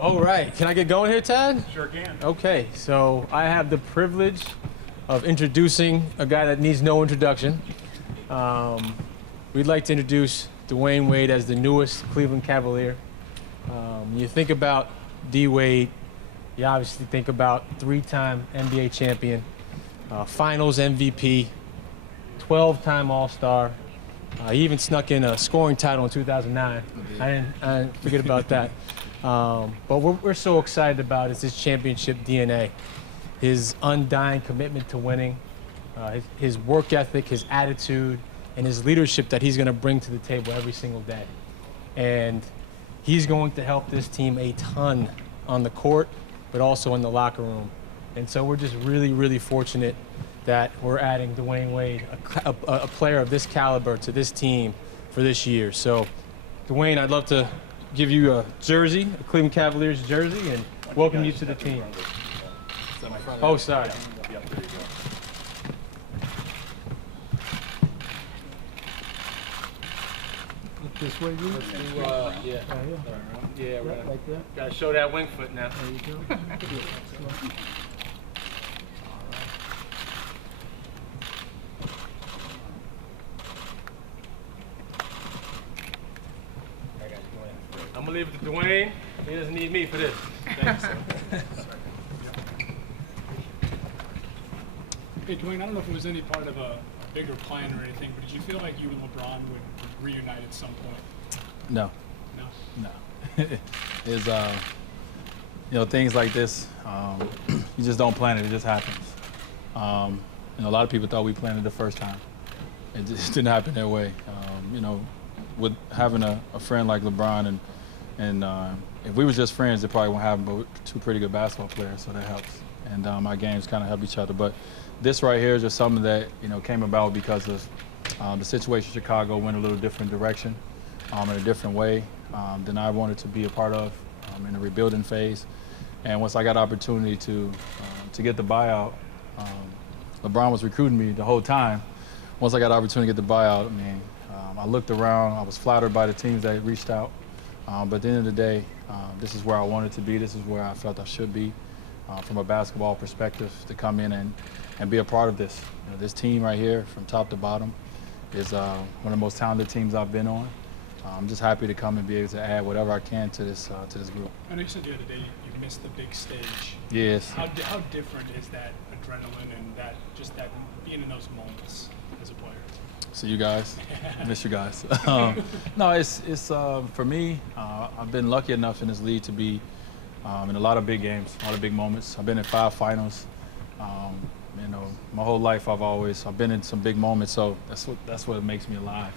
All right, can I get going here, Tad? Sure can. Okay, so I have the privilege of introducing a guy that needs no introduction. We'd like to introduce Dwyane Wade as the newest Cleveland Cavalier. You think about D. Wade, you obviously think about three-time NBA champion, Finals MVP, 12-time All-Star. He even snuck in a scoring title in 2009. I didn't forget about that. But what we're so excited about is his championship DNA, his undying commitment to winning, his work ethic, his attitude, and his leadership that he's going to bring to the table every single day. And he's going to help this team a ton on the court, but also in the locker room. And so we're just really, really fortunate that we're adding Dwyane Wade, a player of this caliber, to this team for this year. So, Dwyane, I'd love to give you a jersey, a Cleveland Cavaliers jersey, and welcome you to the team. Oh, sorry. This way, you? Yeah, right. Like that. Gotta show that wing foot now. There you go. I'm gonna leave it to Dwyane. He doesn't need me for this. Thank you, sir. Hey, Dwyane, I don't know if it was any part of a bigger plan or anything, but did you feel like you and LeBron would reunite at some point? No. No? No. It's, things like this, you just don't plan it, it just happens. A lot of people thought we planned it the first time. It just didn't happen that way. With having a friend like LeBron and if we were just friends, it probably won't happen, but we're two pretty good basketball players, so that helps. And our games kind of help each other. But this right here is just something that, came about because of the situation in Chicago went a little different direction, in a different way than I wanted to be a part of in the rebuilding phase. And once I got opportunity to get the buyout, LeBron was recruiting me the whole time. Once I got the opportunity to get the buyout, I looked around, I was flattered by the teams that reached out. But at the end of the day, this is where I wanted to be. This is where I felt I should be from a basketball perspective, to come in and be a part of this. This team right here, from top to bottom, is one of the most talented teams I've been on. I'm just happy to come and be able to add whatever I can to this group. I know you said the other day you missed the big stage. Yes. How different is that adrenaline and that being in those moments as a player? See you guys. I miss you guys. No, it's for me. I've been lucky enough in this league to be in a lot of big games, a lot of big moments. I've been in 5 finals. My whole life I've been in some big moments. So that's what makes me alive.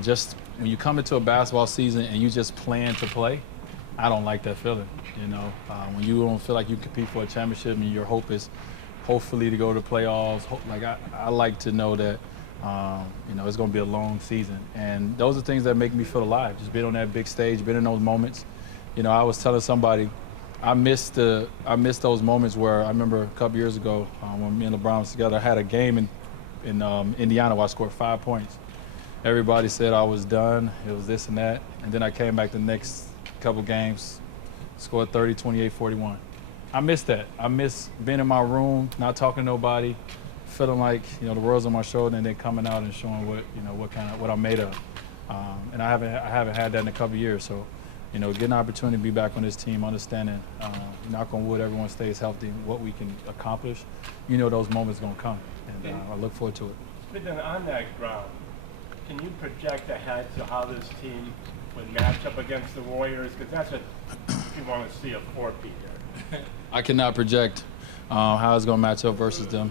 Just when you come into a basketball season and you just plan to play, I don't like that feeling. When you don't feel like you compete for a championship and your hope is hopefully to go to the playoffs. I like to know that. It's going to be a long season. And those are things that make me feel alive, just being on that big stage, being in those moments. I was telling somebody, I missed those moments where I remember a couple years ago when me and LeBron was together, I had a game in Indiana where I scored 5 points. Everybody said I was done, it was this and that. And then I came back the next couple games, scored 30, 28, 41. I miss that. I miss being in my room, not talking to nobody, feeling like the world's on my shoulder, and then coming out and showing what I'm made of. And I haven't had that in a couple of years. So, getting an opportunity to be back on this team, understanding, knock on wood, everyone stays healthy, what we can accomplish. Those moments are gonna come, and I look forward to it. But then on that ground, can you project ahead to how this team would match up against the Warriors? Because that's what you want to see a four-peat there. I cannot project how it's going to match up versus them.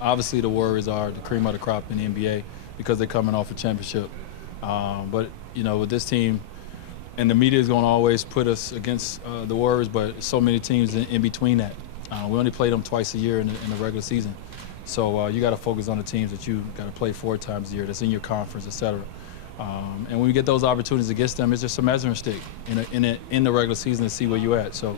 Obviously, the Warriors are the cream of the crop in the NBA because they're coming off a championship. But, with this team, and the media is going to always put us against the Warriors, but so many teams in between that. We only play them twice a year in the regular season. So you got to focus on the teams that you got to play 4 times a year, that's in your conference, et cetera. And when we get those opportunities against them, it's just a measuring stick in the regular season to see where you're at. So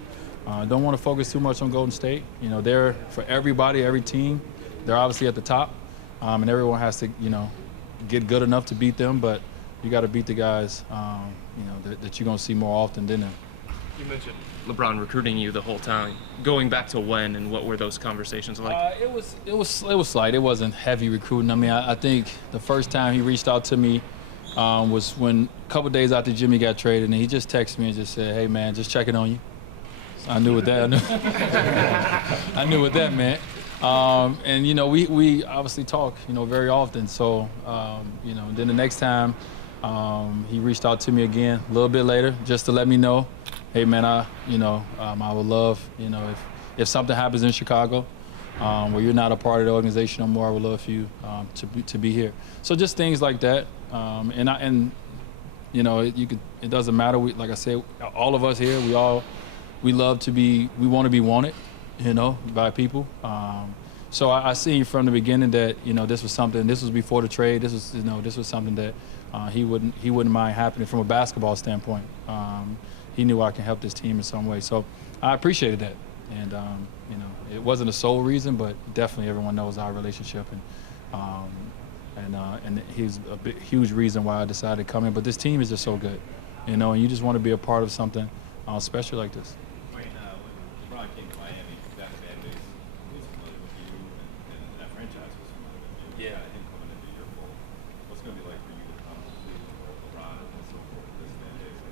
don't want to focus too much on Golden State. They're for everybody, every team. They're obviously at the top, and everyone has to, get good enough to beat them. But you got to beat the guys, that you're going to see more often than them. You mentioned LeBron recruiting you the whole time. Going back to when and what were those conversations like? It was slight. It wasn't heavy recruiting. I mean, I think the first time he reached out to me was when a couple days after Jimmy got traded, and he just texted me and just said, "Hey man, just checking on you." So I knew what that. I knew what that meant. And you know, we obviously talk, you know, very often. So you know, then the next time he reached out to me again a little bit later, just to let me know, hey man, I would love, you know, if something happens in Chicago where you're not a part of the organization no more, I would love for you to be here. So just things like that. And you know, it doesn't matter. Like I said, all of us here, we want to be wanted, you know, by people. So I see from the beginning that, you know, this was before the trade. This was something that he wouldn't mind happening from a basketball standpoint. He knew I can help this team in some way. So I appreciated that. And, you know, it wasn't a sole reason, but definitely everyone knows our relationship. And he's a huge reason why I decided to come in. But this team is just so good, you know, and you just want to be a part of something special like this. When LeBron came to Miami, that Fanbase was familiar with you, and that franchise was familiar with you. Yeah. Him coming into your fold. What's it going to be like for you to come to LeBron and so forth, this Fanbase?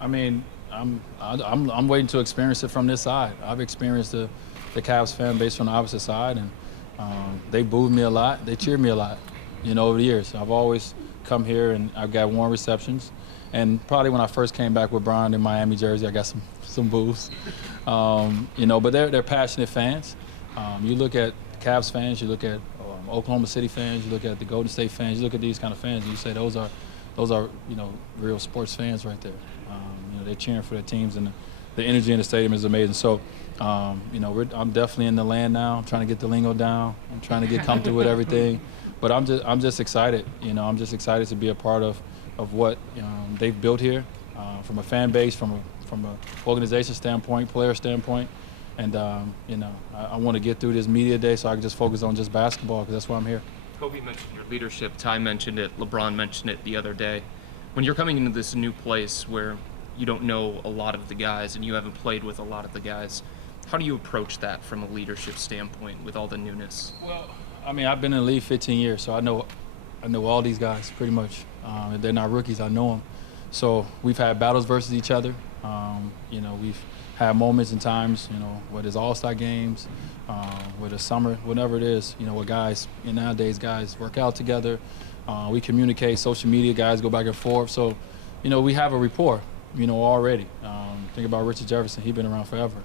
I mean, I'm waiting to experience it from this side. I've experienced the Cavs fan base from the opposite side, and they booed me a lot. They cheered me a lot, you know, over the years. I've always come here and I've got warm receptions. And probably when I first came back with Bron in Miami jersey, I got some boos, you know. But they're passionate fans. You look at Cavs fans, you look at Oklahoma City fans, you look at the Golden State fans, you look at these kind of fans, and you say those are you know, real sports fans right there. You know, they're cheering for their teams, and the energy in the stadium is amazing. So, you know, I'm definitely in the land now. I'm trying to get the lingo down. I'm trying to get comfortable with everything. But I'm just excited. You know, I'm just excited to be a part of what they've built here, from a fan base, from a organization standpoint, player standpoint. And you know, I want to get through this media day so I can just focus on just basketball, because that's why I'm here. Kobe mentioned your leadership. Ty mentioned it. LeBron mentioned it the other day. When you're coming into this new place where you don't know a lot of the guys and you haven't played with a lot of the guys, how do you approach that from a leadership standpoint with all the newness? Well, I mean, I've been in the league 15 years, so I know all these guys pretty much. They're not rookies. I know them. So we've had battles versus each other. You know, we've had moments and times, you know, whether it's all-star games, whether it's summer, whatever it is, you know, where guys, you know, nowadays guys work out together. We communicate, social media, guys go back and forth. So, you know, we have a rapport, you know, already. Think about Richard Jefferson. He's been around forever.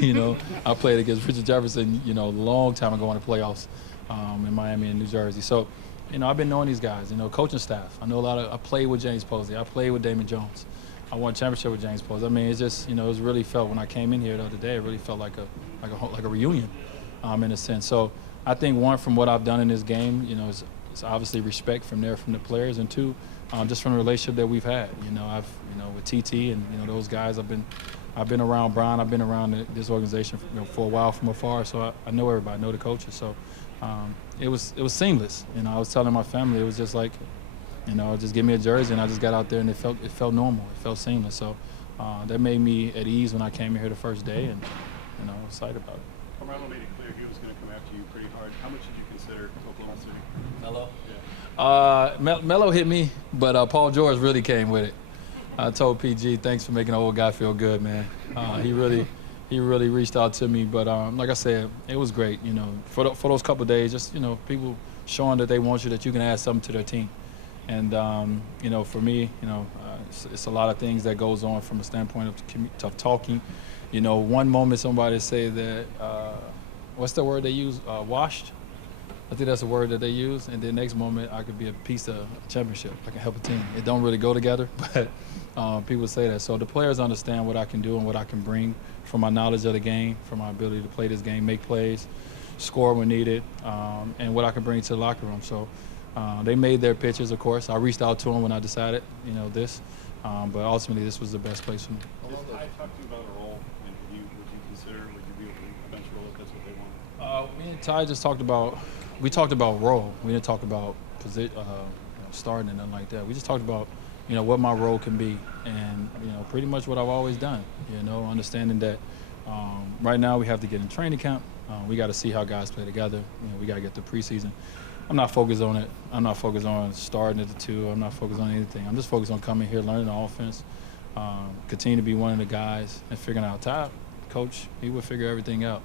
You know, I played against Richard Jefferson, you know, a long time ago in the playoffs in Miami and New Jersey. So, you know, I've been knowing these guys, you know, coaching staff. I know I played with James Posey. I played with Damon Jones. I won a championship with James Posey. I mean, it's just, you know, it really felt, when I came in here the other day, it really felt like a reunion in a sense. So I think, one, from what I've done in this game, you know, it's obviously respect from the players, and two, just from the relationship that we've had. You know, with TT and, you know, those guys, I've been around Bron, I've been around this organization for a while from afar, so I know everybody, I know the coaches. So it was seamless. You know, I was telling my family, it was just like, you know, just give me a jersey, and I just got out there, and it felt normal, it felt seamless. So that made me at ease when I came here the first day, and, you know, I was excited about it. Carmelo made it clear he was going to come after you pretty hard. How much did you consider Oklahoma City? Melo? Yeah. Melo hit me, but Paul George really came with it. I told PG, thanks for making an old guy feel good, man. He really reached out to me. But like I said, it was great, you know, for those couple of days, just, you know, people showing that they want you, that you can add something to their team. And, you know, for me, you know, it's a lot of things that goes on from a standpoint of talking. You know, one moment somebody say that, what's the word they use, washed? I think that's a word that they use. And the next moment, I could be a piece of a championship. I can help a team. It don't really go together, but people say that. So the players understand what I can do and what I can bring from my knowledge of the game, from my ability to play this game, make plays, score when needed, and what I can bring to the locker room. So they made their pitches, of course. I reached out to them when I decided, you know, this. But ultimately, this was the best place for me. I talked to you about a role, and would you consider, would you be able to bench role if that's what they want? Me and Ty just talked about role. We didn't talk about starting and nothing like that. We just talked about what my role can be, and pretty much what I've always done. Understanding that right now we have to get in training camp. We got to see how guys play together. We got to get the preseason. I'm not focused on it. I'm not focused on starting at the 2. I'm not focused on anything. I'm just focused on coming here, learning the offense, continue to be one of the guys, and figuring out top. Coach, he will figure everything out.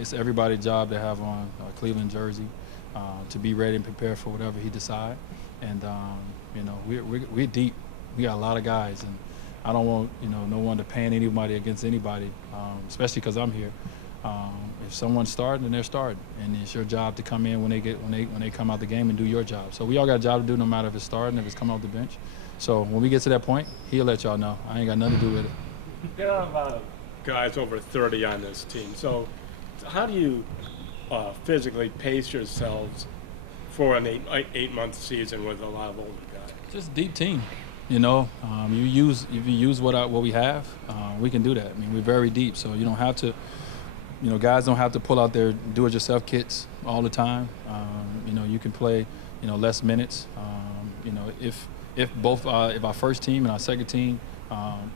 It's everybody's job to have on a Cleveland jersey, to be ready and prepared for whatever he decide. And we're deep. We got a lot of guys, and I don't want no one to pan anybody against anybody, especially because I'm here. If someone's starting, then they're starting, and it's your job to come in when they come out the game and do your job. So we all got a job to do, no matter if it's starting, if it's coming off the bench. So when we get to that point, he'll let y'all know. I ain't got nothing to do with it. There are a lot of guys over 30 on this team. So how do you physically pace yourselves for an eight-month season with a lot of older guys? Just deep team. If you use what we have, we can do that. I mean, we're very deep, so you don't have to. Guys don't have to pull out their do-it-yourself kits all the time. You can play, less minutes. If our first team and our second team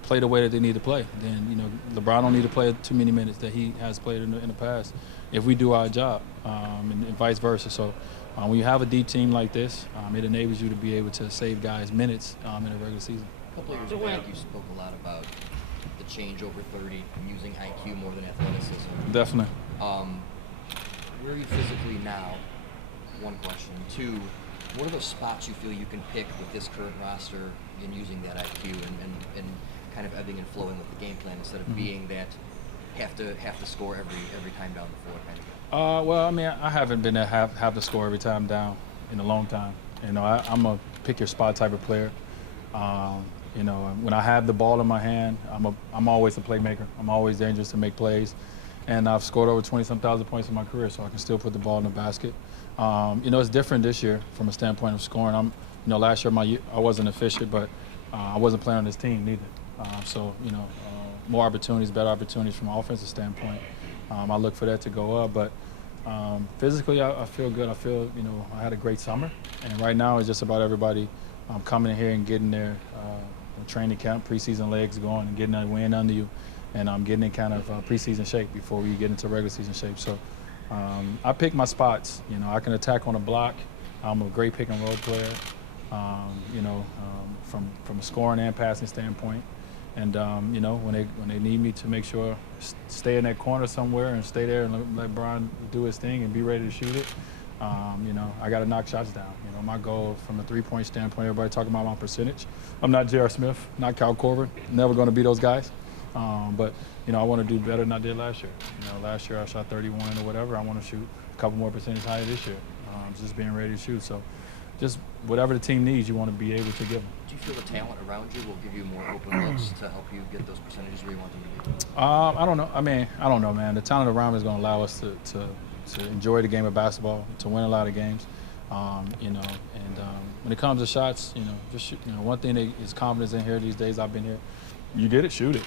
play the way that they need to play, then LeBron don't need to play too many minutes that he has played in the past. If we do our job, and vice versa. So when you have a deep team like this, it enables you to be able to save guys minutes in a regular season. A couple of years back, you spoke a lot about the change over 30 and using IQ more than athleticism. Definitely. Where are you physically now? One question. 2, what are those spots you feel you can pick with this current roster in using that IQ and kind of ebbing and flowing with the game plan instead of being that have to score every time down the floor kind of guy? Well, I mean, I haven't been that have to score every time down in a long time. I'm a pick your spot type of player. When I have the ball in my hand, I'm always a playmaker. I'm always dangerous to make plays, and I've scored over 20-some thousand points in my career, so I can still put the ball in the basket. It's different this year from a standpoint of scoring. Last year I wasn't efficient, but I wasn't playing on this team neither. More opportunities, better opportunities from an offensive standpoint. I look for that to go up, but physically I feel good. I feel I had a great summer, and right now it's just about everybody coming in here and getting their training camp, preseason legs going, and getting that wind under you, and I'm getting in kind of preseason shape before we get into regular season shape. So I pick my spots. I can attack on a block. I'm a great pick and roll player. From a scoring and passing standpoint. And when they need me to make sure stay in that corner somewhere and stay there and let Bron do his thing and be ready to shoot it, I got to knock shots down. My goal from a three-point standpoint, everybody talking about my percentage. I'm not J.R. Smith, not Kyle Korver, never going to be those guys. But I want to do better than I did last year. Last year I shot 31 or whatever. I want to shoot a couple more percentage higher this year. Just being ready to shoot. So just whatever the team needs, you want to be able to give them. Do you feel the talent around you will give you more open looks to help you get those percentages where you want them to be? I don't know. I don't know, man. The talent around me is going to allow us to enjoy the game of basketball, to win a lot of games. When it comes to shots, just shoot. One thing that is confidence in here these days. I've been here. You get it, shoot it.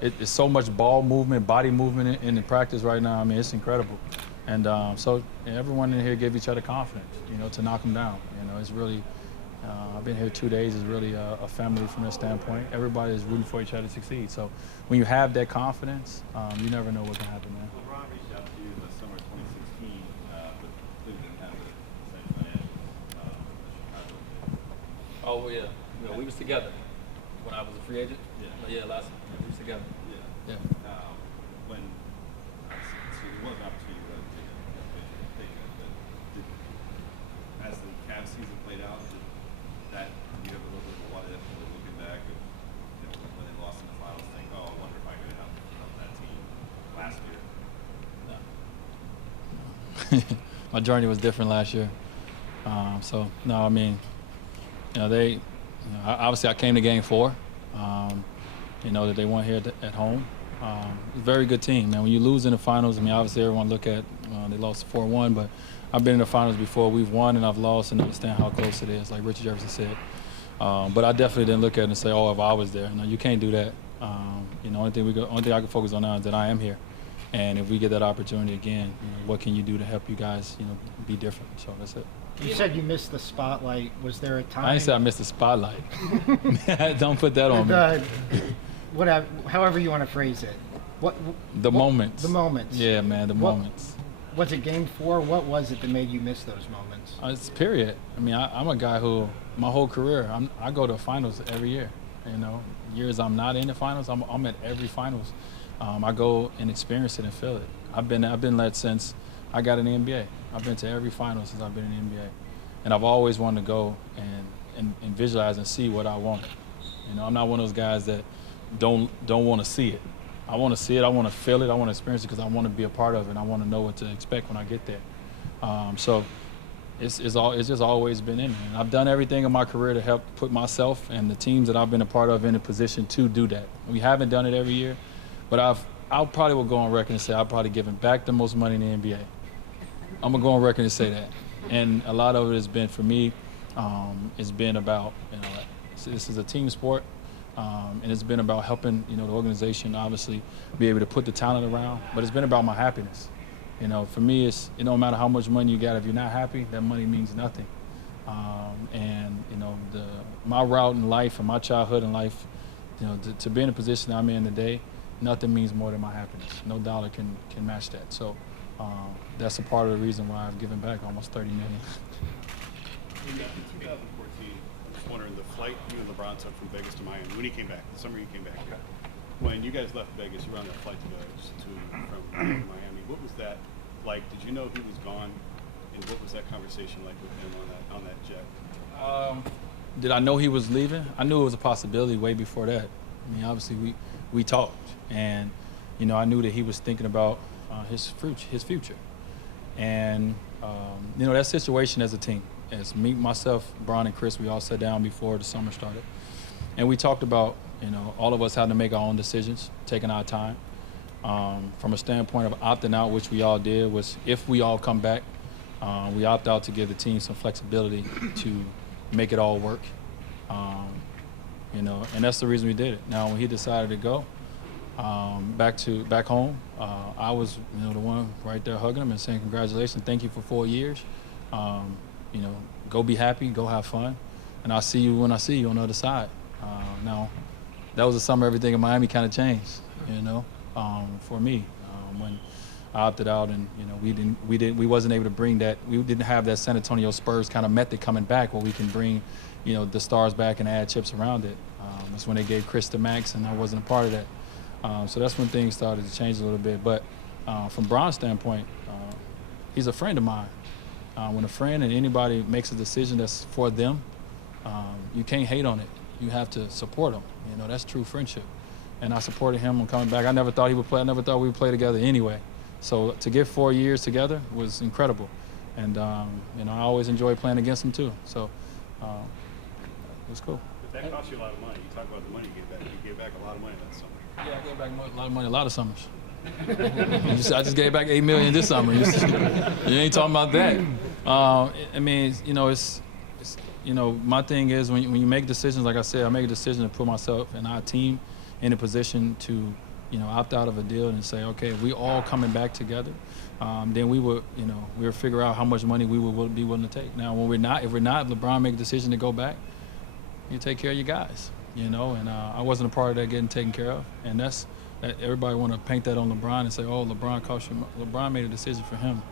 It's so much ball movement, body movement in the practice right now. It's incredible. And so everyone in here gave each other confidence, to knock them down. It's really, I've been here 2 days. It's really a family from that standpoint. Everybody is rooting for each other to succeed. So when you have that confidence, you never know what can happen, man. LeBron reached out to you in the summer of 2016, but Cleveland had the same financial Chicago. Oh, yeah. We was together when I was a free agent. Yeah. Last year. We was together. Yeah. When so there was an opportunity to take a pay cut, but as the Cavs season played out, did that you have a little bit of a what if looking back of when they lost in the finals, think, oh, I wonder if I could have helped that team last year. My journey was different last year. Obviously I came to Game 4. That they weren't here at home. It's a very good team, man. When you lose in the finals, obviously everyone look at they lost 4-1, but I've been in the finals before. We've won and I've lost and understand how close it is, like Richard Jefferson said. But I definitely didn't look at it and say, oh, if I was there. No, you can't do that. Only thing I can focus on now is that I am here. And if we get that opportunity again, what can you do to help you guys, be different? So that's it. You said you missed the spotlight. Was there a time? I didn't say I missed the spotlight. Don't put that on me. Whatever, however you want to phrase it. The moments. The moments. Yeah, man, the moments. Was it Game 4? What was it that made you miss those moments? It's period. I mean, I'm a guy who, my whole career, I go to finals every year. You know, years I'm not in the finals, I'm at every finals. I go and experience it and feel it. I've been led since I got in the NBA. I've been to every final since I've been in the NBA, and I've always wanted to go and visualize and see what I want. You know, I'm not one of those guys that don't want to see it. I want to see it. I want to feel it. I want to experience it because I want to be a part of it. And I want to know what to expect when I get there. So it's just always been in me. And I've done everything in my career to help put myself and the teams that I've been a part of in a position to do that. We haven't done it every year, but I probably will go on record and say I've probably given back the most money in the NBA. I'm gonna go on record and say that. And a lot of it has been for me. It's been about, you know, this is a team sport. And it's been about helping, you know, the organization obviously be able to put the talent around, but it's been about my happiness. You know, for me, it don't matter how much money you got. If you're not happy, that money means nothing. And, you know, my route in life and my childhood in life, you know, to be in a position I'm in today, nothing means more than my happiness. No dollar can match that. So that's a part of the reason why I've given back almost $30 million. In 2014, I'm just wondering, the flight you and LeBron took from Vegas to Miami, when he came back, the summer you came back, when you guys left Vegas, you were on that flight from Miami. What was that like? Did you know he was gone? And what was that conversation like with him on that jet? Did I know he was leaving? I knew it was a possibility way before that. I mean, obviously we talked, and you know, I knew that he was thinking about his future, and you know, that situation as a team, as me, myself, Bron, and Chris, we all sat down before the summer started, and we talked about, you know, all of us having to make our own decisions, taking our time. From a standpoint of opting out, which we all did, was if we all come back, we opt out to give the team some flexibility to make it all work. You know, and that's the reason we did it. Now, when he decided to go back home, I was, you know, the one right there hugging him and saying, "Congratulations, thank you for 4 years. You know, go be happy, go have fun, and I'll see you when I see you on the other side." Now, that was the summer everything in Miami kind of changed, you know, for me, when I opted out, and you know, we wasn't able to bring that. We didn't have that San Antonio Spurs kind of method coming back where we can bring, you know, the stars back and add chips around it. That's when they gave Chris the max, and I wasn't a part of that. So that's when things started to change a little bit. But from Bron's standpoint, he's a friend of mine. When a friend and anybody makes a decision that's for them, you can't hate on it. You have to support them. You know, that's true friendship. And I supported him on coming back. I never thought he would play. I never thought we would play together anyway. So to get 4 years together was incredible. And, you know, I always enjoyed playing against him too. So it was cool. But that cost you a lot of money. You talk about the money you gave back. You gave back a lot of money that summer. Yeah, I gave back a lot of money a lot of summers. I just gave back $8 million this summer. You ain't talking about that. I mean, you know, it's you know, my thing is when you make decisions, like I said, I make a decision to put myself and our team in a position to, you know, opt out of a deal and say, okay, if we all coming back together, then we will, you know, we'll figure out how much money we will be willing to take. Now, when if LeBron make a decision to go back, you take care of your guys, you know, and I wasn't a part of that getting taken care of, and that's everybody want to paint that on LeBron and say, oh, LeBron cost you. LeBron made a decision for him,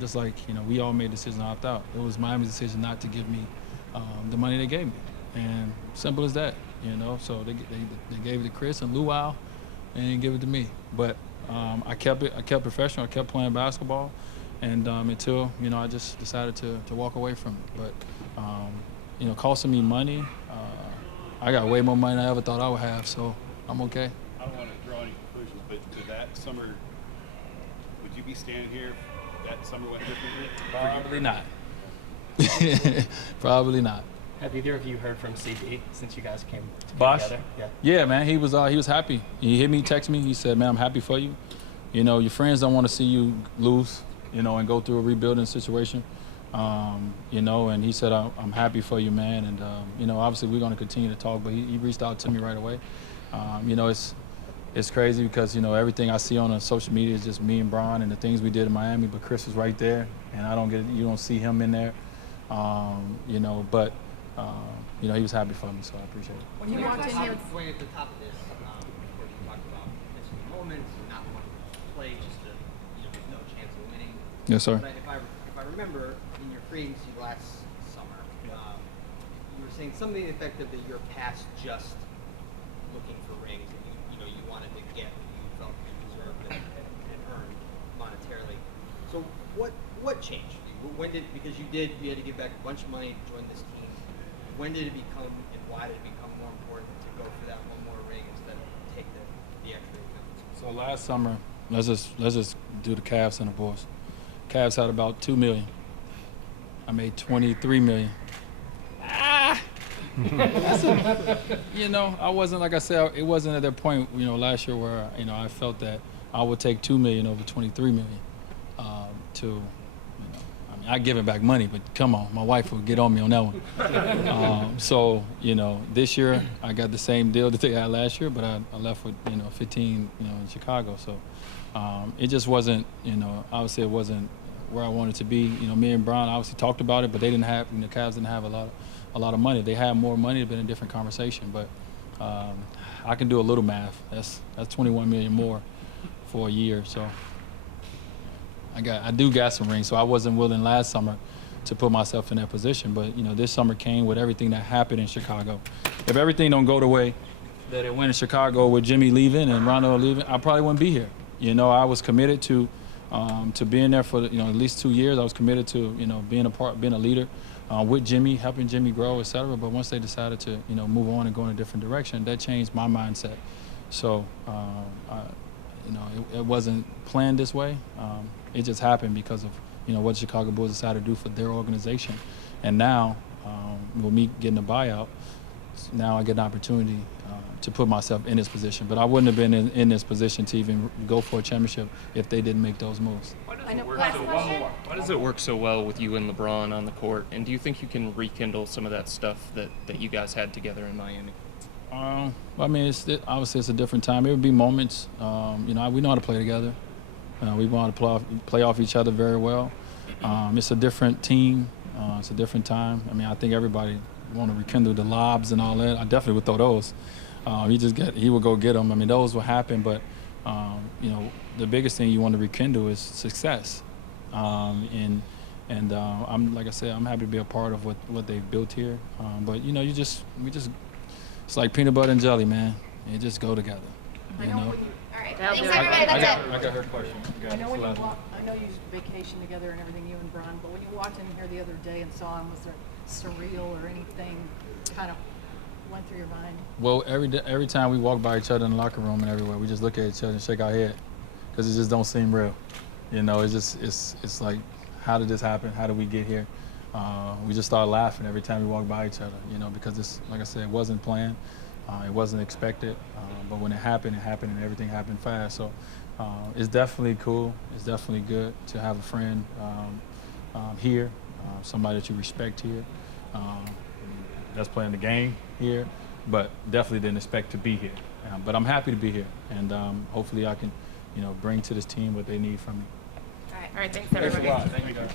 just like, you know, we all made a decision to opt out. It was Miami's decision not to give me the money they gave me, and simple as that, you know. So they gave it to Chris and Luau, and didn't give it to me. But I kept professional. I kept playing basketball, and until, you know, I just decided to walk away from it. But you know, costing me money, I got way more money than I ever thought I would have, so I'm okay. I don't want to draw any conclusions, but to that summer, would you be standing here if that summer went differently? Probably not. Probably not. Have either of you heard from CD since you guys came Bosh? together? Yeah. Yeah, man. He was happy. He hit me, text me. He said, "Man, I'm happy for you. You know, your friends don't want to see you lose, you know, and go through a rebuilding situation. You know," and he said, "I'm happy for you, man." And you know, obviously we're going to continue to talk. But he reached out to me right away. You know, it's crazy because, you know, everything I see on social media is just me and Bron and the things we did in Miami. But Chris was right there, and you don't see him in there. You know, but you know, he was happy for me, so I appreciate it. When you walked in here, way at the top of this, before you talked about missing moments and not wanting to play just to, with no chance of winning. Yes, sir. But if I remember in your free agency last summer, you were saying something to the effect of that you're past just looking for rings, and you wanted to get what you felt you deserved and earned monetarily. So what changed for you? When did, because you had to give back a bunch of money to join this team. When did it become, and why did it become more important to go for that one more ring instead of take the extra income? So last summer, let's just do the Cavs and the Bulls. Cavs had about $2 million. I made $23 million. You know, I wasn't, like I said, it wasn't at that point, last year where, I felt that I would take $2 million over $23 million I give it back money, but come on, my wife would get on me on that one. So, this year I got the same deal that they had last year, but I left with, 15, in Chicago. So it just wasn't, obviously it wasn't where I wanted to be. Me and Bron obviously talked about it, but they didn't have, the Cavs didn't have a lot of money. If they had more money, it'd been a different conversation. But I can do a little math. That's 21 million more for a year. So I do got some rings. So I wasn't willing last summer to put myself in that position. But this summer came with everything that happened in Chicago. If everything don't go the way that it went in Chicago with Jimmy leaving and Rondo leaving, I probably wouldn't be here. I was committed to being there for at least 2 years. I was committed to being a leader with Jimmy, helping Jimmy grow, et cetera. But once they decided to move on and go in a different direction, that changed my mindset. So it wasn't planned this way. It just happened because of what the Chicago Bulls decided to do for their organization. And now, with me getting a buyout, now I get an opportunity to put myself in this position. But I wouldn't have been in this position to even go for a championship if they didn't make those moves. Why does it work so well with you and LeBron on the court? And do you think you can rekindle some of that stuff that you guys had together in Miami? I mean, obviously it's a different time. There would be moments. We know how to play together. We know how to play off each other very well. It's a different team. It's a different time. I mean, I think everybody want to rekindle the lobs and all that. I definitely would throw those. He would go get them. I mean, those will happen. But the biggest thing you want to rekindle is success. I'm like I said, I'm happy to be a part of what they've built here. But it's like peanut butter and jelly, man. They just go together. All right. Thanks, everybody. That's it. I got her question. I know you vacation together and everything, you and Bron, but when you walked in here the other day and saw him, was there surreal or anything kind of went through your mind? Well, every time we walk by each other in the locker room and everywhere, we just look at each other and shake our head because it just don't seem real. It's like, how did this happen? How did we get here? We just start laughing every time we walk by each other, because this, like I said, it wasn't planned. It wasn't expected. But when it happened, and everything happened fast. So it's definitely cool. It's definitely good to have a friend here, somebody that you respect here, that's playing the game here, but definitely didn't expect to be here. But I'm happy to be here, and hopefully I can, bring to this team what they need from me. All right. Thanks, everybody. Thank you, guys.